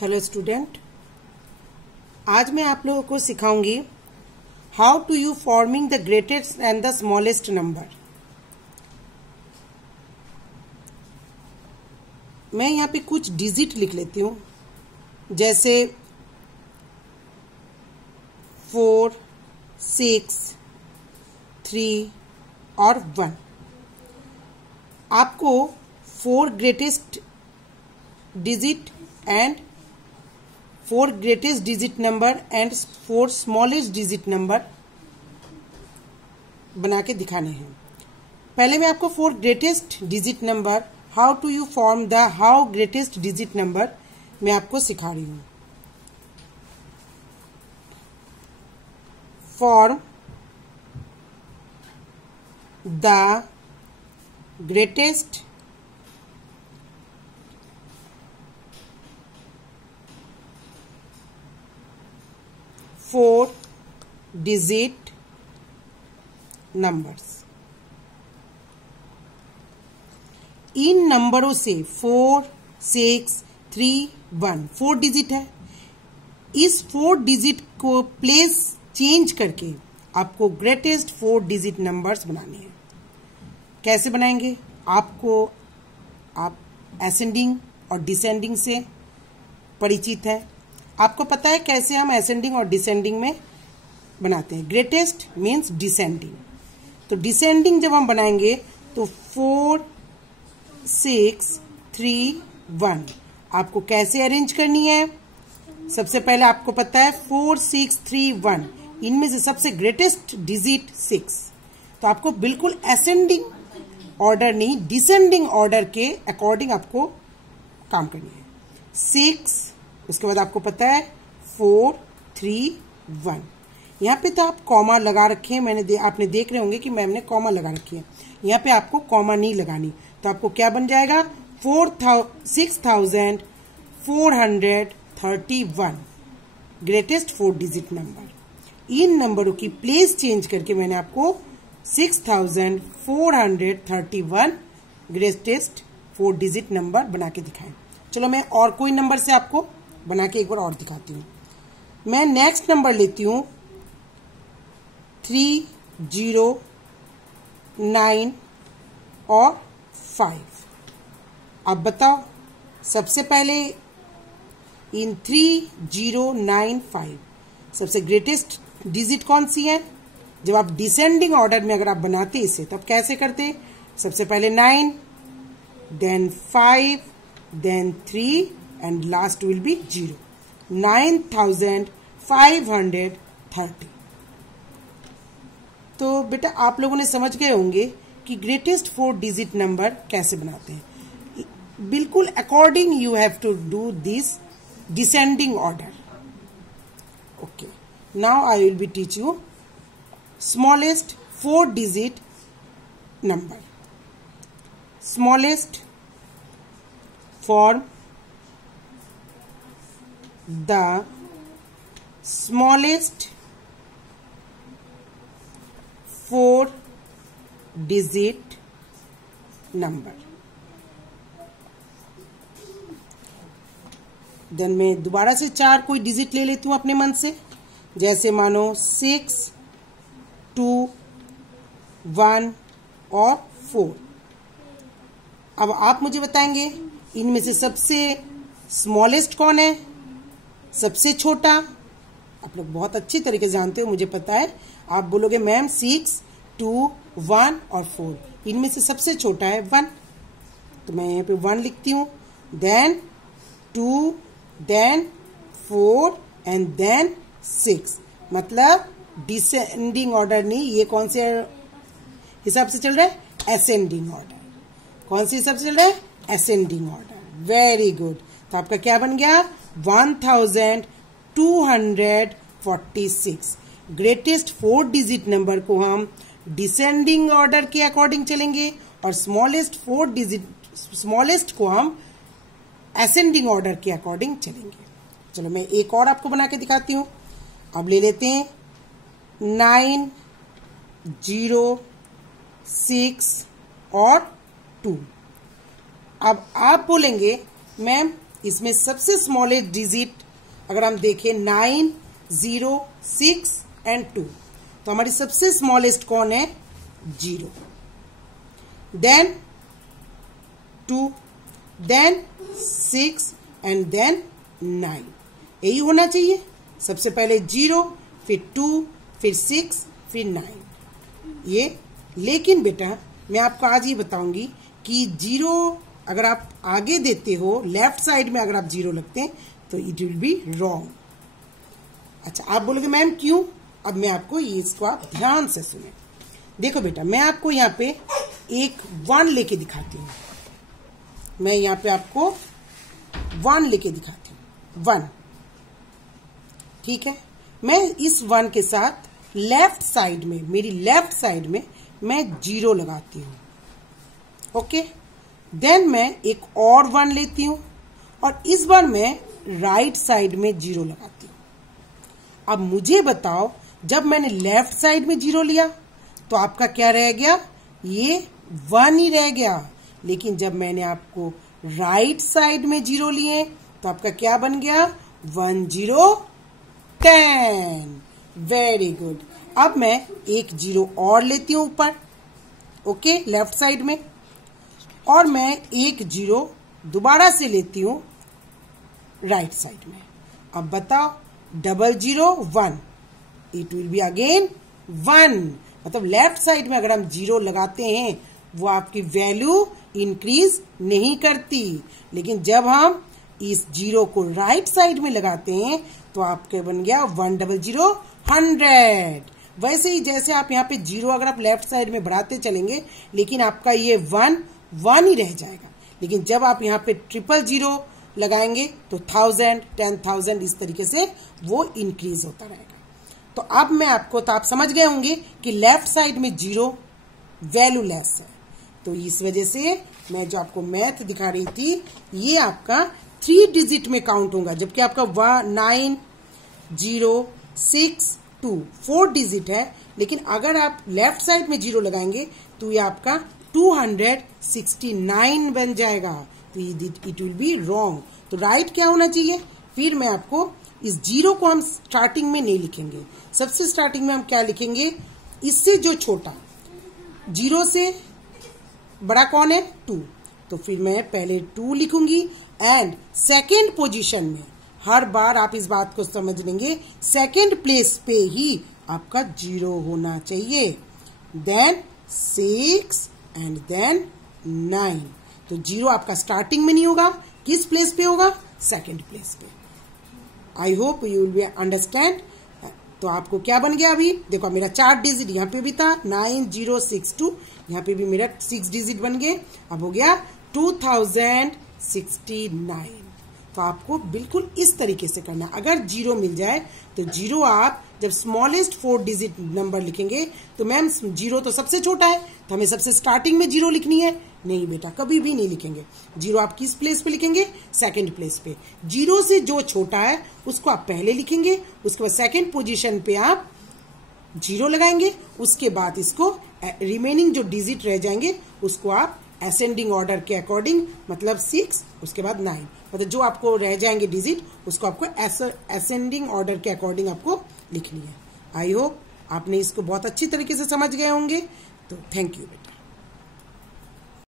Hello student, आज मैं आप लोगों को सिखाऊंगी how to you forming the greatest and the smallest number. मैं यहाँ पे कुछ डिजिट लिख लेती हूँ, जैसे 4, 6, 3 और 1। आपको 4 greatest digit and 4 greatest digit number and 4 smallest digit number बना के दिखाने हैं। पहले मैं आपको 4 greatest digit number, how to you form the how greatest digit number मैं आपको सिखा रही हूँ। Form the greatest four digit numbers. इन नंबरों से 4, 6, 3, 1 4 डिजिट है। इस 4 डिजिट को प्लेस चेंज करके आपको ग्रेटेस्ट 4 डिजिट नंबर्स बनाने हैं। कैसे बनाएंगे? आप असेंडिंग और डिसेंडिंग से परिचित हैं। आपको पता है कैसे हम असेंडिंग और डिसेंडिंग में बनाते हैं। Greatest means descending. तो डिसेंडिंग जब हम बनाएंगे तो 4, 6, 3, 1 आपको कैसे अरेंज करनी है? सबसे पहले आपको पता है 4, 6, 3, 1 इनमें से सबसे ग्रेटेस्ट डिजिट 6। तो आपको बिल्कुल असेंडिंग ऑर्डर नहीं, डिसेंडिंग ऑर्डर के अकॉर्डिंग आपको काम करनी है। 6, उसके बाद आपको पता है 4, 3, 1। यहाँ पे तो आप कॉमा लगा रखे हैं, आपने देख रहे होंगे कि मैम ने कॉमा लगा रखी है। यहाँ पे आपको कॉमा नहीं लगानी, तो आपको क्या बन जाएगा? 6431 ग्रेटेस्ट 4 डिजिट नंबर। इन नंबरों की प्लेस चेंज करके मैंने आपको 6431 ग्रेटेस्ट 4 डिजिट नंबर बना के दिखाए। चलो मैं और कोई नंबर से आपको बना के एक बार और दिखाती हूँ। मैं नेक्स्ट नंबर लेती हूँ 3, 0, 9 और 5। अब बताओ, सबसे पहले इन 3, 0, 9, 5 सबसे ग्रेटेस्ट डिजिट कौन सी है? जब आप डिसेंडिंग ऑर्डर में अगर आप बनाते इसे तो आप कैसे करते? सबसे पहले 9, then 5, then 3 and last will be 0. 9530। तो बेटा आप लोगों ने समझ गए होंगे कि ग्रेटेस्ट 4 डिजिट नंबर कैसे बनाते हैं। बिल्कुल according you have to do this descending order. Okay, now I will be teach you smallest 4 digit number. Smallest form the smallest 4 digit number। Then मैं दोबारा से 4 कोई डिजिट ले लेती हूँ अपने मन से, जैसे मानो 6, 2, 1 और 4। अब आप मुझे बताएंगे इनमें से सबसे स्मॉलेस्ट कौन है, सबसे छोटा? आप लोग बहुत अच्छी तरीके से जानते हो, मुझे पता है। आप बोलोगे मैम 6, 2, 1 और 4 इनमें से सबसे छोटा है 1। तो मैं यहाँ पे 1 लिखती हूँ, देन 2, देन 4 एंड देन 6। मतलब डिसेंडिंग ऑर्डर नहीं, ये कौन से हिसाब से चल रहा है? Ascending order. कौन से हिसाब से चल रहा है? Ascending order. Very good. तो आपका क्या बन गया? 1246। ग्रेटेस्ट 4 डिजिट नंबर को हम डिसेंडिंग ऑर्डर के अकॉर्डिंग चलेंगे और स्मॉलेस्ट को हम असेंडिंग ऑर्डर के अकॉर्डिंग चलेंगे। चलो मैं एक और आपको बना के दिखाती हूँ। अब ले लेते हैं 9, 0, 6 और 2। अब आप बोलेंगे मैम इसमें सबसे स्मॉलेस्ट डिजिट अगर हम देखें 9, 0, 6 एंड 2, तो हमारी सबसे स्मॉलेस्ट कौन है? 0, देन 2, देन 6 एंड देन 9। यही होना चाहिए। सबसे पहले 0, फिर 2, फिर 6, फिर 9। ये लेकिन बेटा मैं आपको आज ये बताऊंगी कि 0 अगर आप आगे देते हो, लेफ्ट साइड में अगर आप 0 लगते हैं तो इट विल बी रॉन्ग। अच्छा, आप बोलोगे मैम क्यों? अब मैं आपको इसको आप ध्यान से सुने। देखो बेटा, मैं आपको यहाँ पे एक 1 लेके दिखाती हूँ। मैं यहाँ पे आपको 1 लेके दिखाती हूँ। 1, ठीक है। मैं इस 1 के साथ लेफ्ट साइड में, मेरी लेफ्ट साइड में मैं 0 लगाती हूँ। ओके, देन मैं एक और 1 लेती हूँ और इस बार मैं राइट साइड में 0 लगाती हूँ। अब मुझे बताओ, जब मैंने लेफ्ट साइड में 0 लिया तो आपका क्या रह गया? ये 1 ही रह गया। लेकिन जब मैंने आपको राइट साइड में 0 लिए तो आपका क्या बन गया? 1, 0, 10। Very good. अब मैं एक 0 और लेती हूं ऊपर, ओके, लेफ्ट साइड में, और मैं एक 0 दोबारा से लेती हूं राइट साइड में। अब बताओ, 0, 0, 1, इट विल बी अगेन 1। मतलब लेफ्ट साइड में अगर हम 0 लगाते हैं वो आपकी वैल्यू इंक्रीज नहीं करती, लेकिन जब हम इस 0 को राइट साइड में लगाते हैं तो आपके बन गया 1, 0, 0, 100। वैसे ही जैसे आप यहाँ पे 0 अगर आप लेफ्ट साइड में बढ़ाते चलेंगे, लेकिन आपका ये 1 ही रह जाएगा। लेकिन जब आप यहाँ पे 000 लगाएंगे तो 1000, 10,000 इस तरीके से वो इंक्रीज होता रहेगा। तो अब मैं आपको, तो आप समझ गए होंगे कि लेफ्ट साइड में 0 वैल्यू लेस है। तो इस वजह से मैं जो आपको मैथ दिखा रही थी, ये आपका 3 डिजिट में काउंट होगा, जबकि आपका 9, 0, 6, 2 4 डिजिट है। लेकिन अगर आप लेफ्ट साइड में 0 लगाएंगे तो ये आपका 269 बन जाएगा। तो इट विल बी रॉन्ग। तो राइट क्या होना चाहिए? फिर मैं आपको इस 0 को हम स्टार्टिंग में नहीं लिखेंगे। सबसे स्टार्टिंग में हम क्या लिखेंगे? इससे जो छोटा, 0 से बड़ा कौन है? 2। तो फिर मैं पहले 2 लिखूंगी एंड सेकेंड पोजीशन में, हर बार आप इस बात को समझ लेंगे, सेकेंड प्लेस पे ही आपका 0 होना चाहिए। Then 6 and then 9। तो 0 आपका स्टार्टिंग में नहीं होगा, किस प्लेस पे होगा? सेकेंड प्लेस पे। I hope you will be understand. तो आपको क्या बन गया? अभी देखो, मेरा 4 डिजिट यहाँ पे भी था, 9, 0, 6, 2, यहाँ पे भी मेरा 6 डिजिट बन गए। अब हो गया 2069। तो आपको बिल्कुल इस तरीके से करना है। अगर 0 मिल जाए तो 0 आप जब स्मॉलेस्ट 4 डिजिट नंबर लिखेंगे तो मैम 0 तो सबसे छोटा है, तो हमें सबसे स्टार्टिंग में 0 लिखनी है? नहीं बेटा, कभी भी नहीं लिखेंगे। 0 आप किस प्लेस पे लिखेंगे? सेकंड प्लेस पे। 0 से जो छोटा है उसको आप पहले लिखेंगे, उसके बाद सेकंड पोजीशन पे आप 0 लगाएंगे, उसके बाद इसको रिमेनिंग जो डिजिट रह जाएंगे उसको आप असेंडिंग ऑर्डर के अकॉर्डिंग, मतलब 6, उसके बाद 9, मतलब जो आपको रह जाएंगे डिजिट उसको आपको असेंडिंग ऑर्डर के अकॉर्डिंग आपको लिखनी है। आई होप आपने इसको बहुत अच्छी तरीके से समझ गए होंगे। तो थैंक यू बेटा।